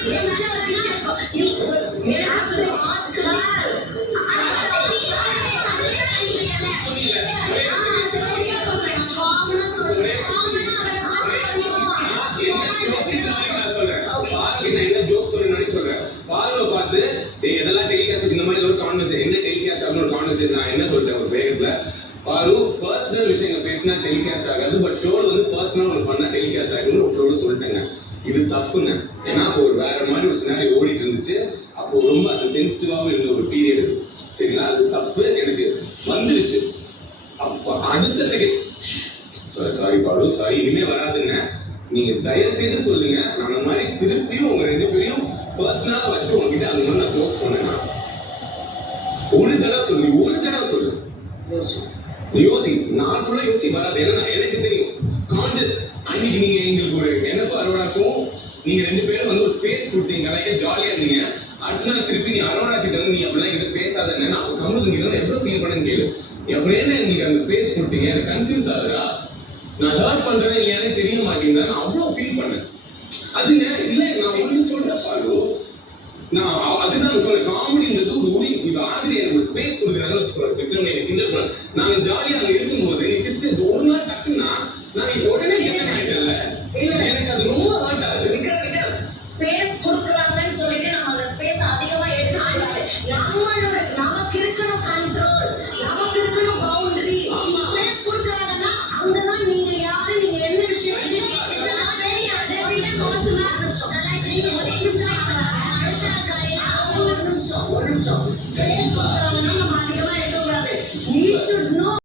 என்ன ஜோக் சொல்றேன் பாருங்க பார்த்து இதெல்லாம் டெலிகாஸ்ட் இந்த மாதிரி ஒரு கான்வர்சேஷன் என்ன டெலிகாஸ்ட் அப்படின்னு ஒரு கான்வர்சேஷன் நான் என்ன சொல்லிட்டேன் ஒரு வேகத்துல பாரு பர்சனல் விஷயங்கள் பேசினா டெலிகாஸ்ட் ஆகாது பட் ஷோல வந்து பர்சனல் ஒரு பண்ணா டெலிகாஸ்ட் ஆகுதுன்னு ஒரு ஷோல சொல்லிட்டேங்க இது தப்புங்க ஏன்னா அப்போ ஒரு வேற மாதிரி ஒரு சினாரி ஓடிட்டு இருந்துச்சு அப்போ ரொம்ப அது சென்சிட்டிவாகவும் இருந்த ஒரு பீரியட் இது சரிங்களா அது தப்பு எனக்கு வந்துருச்சு அப்போ அடுத்த செகண்ட் சாரி பாரு சாரி இனிமே வராதுங்க நீங்க தயவு செய்து சொல்லுங்க நான் அந்த மாதிரி திருப்பியும் உங்க ரெண்டு பேரையும் பர்சனலா வச்சு உங்ககிட்ட அந்த மாதிரி நான் ஜோக் சொன்னேன்னா ஒரு தடவை சொல்லு யோசி நான் ஃபுல்லா யோசி வராது ஏன்னா எனக்கு தெரியும் கான்செப்ட் அன்னைக்கு நீங்க எங்களுக்கு ஒரு எனக்கும் அரோடாக்கும் நீங்க ரெண்டு பேரும் வந்து ஒரு ஸ்பேஸ் கொடுத்தீங்க கலைக்க ஜாலியா இருந்தீங்க அடுத்த நாள் திருப்பி நீ அரோடா கிட்ட வந்து நீ அப்படிலாம் கிட்ட பேசாதன்னு நான் அப்போ தமிழ் கிட்ட எவ்வளவு ஃபீல் பண்ணேன்னு கேளு என் எங்களுக்கு அந்த ஸ்பேஸ் கொடுத்தீங்க எனக்கு கன்ஃபியூஸ் ஆகுதா நான் ஹர்ட் பண்றேன் இல்லையானே தெரிய மாட்டேங்குதா நான் அவ்வளவு ஃபீல் பண்ணேன் அதுங்க இல்ல நான் ஒண்ணு சொல்றேன் பாரு நான் அதுதான் சொல்றேன் காமெடின்றது ஒரு ஊழி இது ஆதிரி எனக்கு ஒரு ஸ்பேஸ் கொடுக்குறாங்க வச்சுக்கோங்க எனக்கு கிண்டல் பண்ண நாங்க ஜாலியா அங்க இருக்கும்போது நீ சிரிச்சு ஒரு நாள் டக்குன்னா நான் உடனே